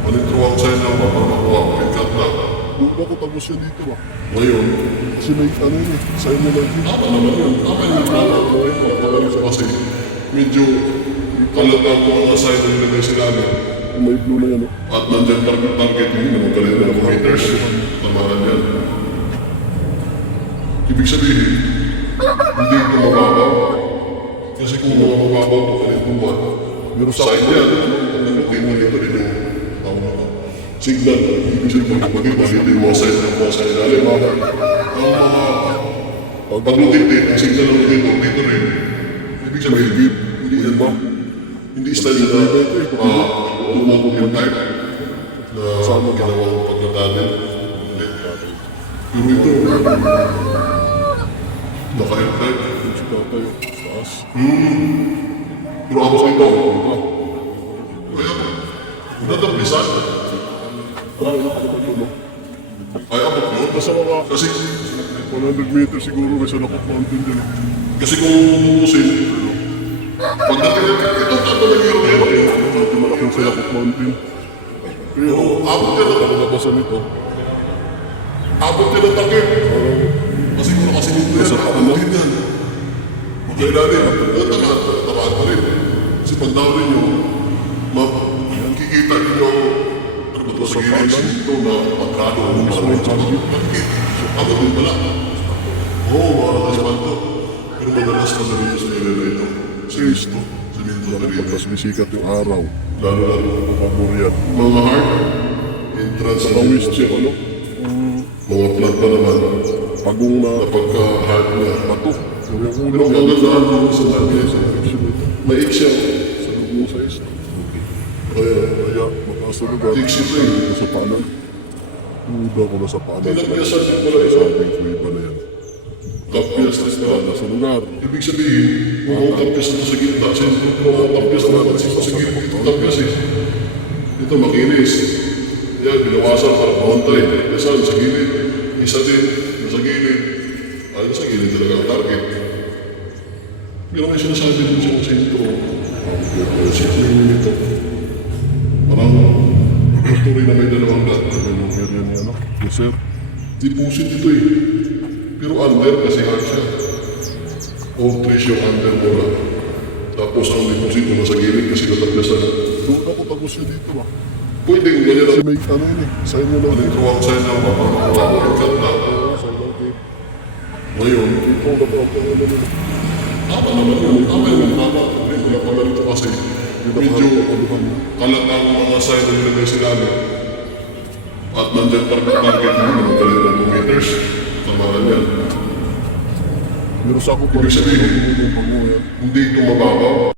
Manintro ako sa inyo, makuha ko yung cut na. Doon ako tapos yan dito ba? Ngayon, Kasi may ano yun eh, sa inyo lang dito. tama naman yun. Tama yung nagkakawin ko. Pagalit ko kasi medyo kalata ko ang side na nilagay sila namin. May blue na yan oh. At nandyan target yung naman kanina ng meters. Tamahan yan. Ibig sabihin, hindi ito mababaw. Kasi kung mga mababaw ito, kanina buwan. Pero sa Side yan, nanukin mo dito rin yung tama na. Signal, ibig sabihin, pag-ibig yung mga side ng mga side natin. Ang mga pag-lukit din, ang signal ng dito, dito rin. Ibig sabihin, hindi yan ba? Hindi style na tumapong yung type na sama ginawang pagkakanin. Pero ito, naka-air type. tayo, taas. Pero abot ito, kaya natablisan. Ay, abot yun. Basta mga Kasi 100 meters siguro may Salakot Mountain dyan. Kasi kung tutusin, pagdating ito, tato ng hero na yun. Ito malaking Salakot Mountain. Pero Abot yan ang nabasan nito. abot yan ang takip. Kasi kung nakasinito yan, nakakalahin yan. Magkailalim, punta na, tamaan pa rin. Kasi pandaw rin yung, kikita ninyo, ano ba ito, sa gilid, sinito na pagkado, abot din pala. Oo, mga nakaspanto. Pero madalas pa na rin sa area na ito. Sinito, sinito na rin. Pagkas bisikat yung araw. Lalo na, Paburiat. mga heart, entrance sa Pawis siya ano. mga plant pa naman, Pagong na pagka-heart niya. bato. Pero yung Pero ulo ang gagandaan mo sa market, may eggshell. sa lubong size. Kaya, Kaya mataas na lugar. eggshell rin. Ito sa paanan. Uda ko na sa paanan. Tinagyasan din pala ito. Sabi ko iba na yan. Tapyas na ito. Sa lugar. Ibig sabihin, kung ang tapyas na ito sa gitna, siyempre kung ang tapyas na ito sa gitna, ito tapyas eh. Ito makinis. Yan, binawasan para pauntay. Isa sa gilid. Isa din, sa gilid. Ay, sa gilid talaga ang target. Pero may sinasabi din siya kasi ito. Siyempre ito. Parang, factory na may dalawang dot. Yung area niya ano. Yes sir. Deposit ito eh. Pero under kasi hard siya. All trees yung under mo na. Tapos ang deposit mo sa gilid kasi nataglasan. Doon ako tapos yun dito ba? Pwede yung ganyan Kasi ang may ano yun eh. Sa inyo lang dito. nitro ang sign ng mapapakuha ko yung cut na. Sa inyo lang dito. Ngayon, Ito na po ako ano nila. tama naman yun. Tama yun. Tama. Wala pala rito kasi. Medyo kalata ang mga sign na nilagay sila namin. At nandyan target mo naman kanina 2 meters. Tamahan yan. Pero sa ako pa Ibig sabihin, yung panguya. hindi ito mababaw.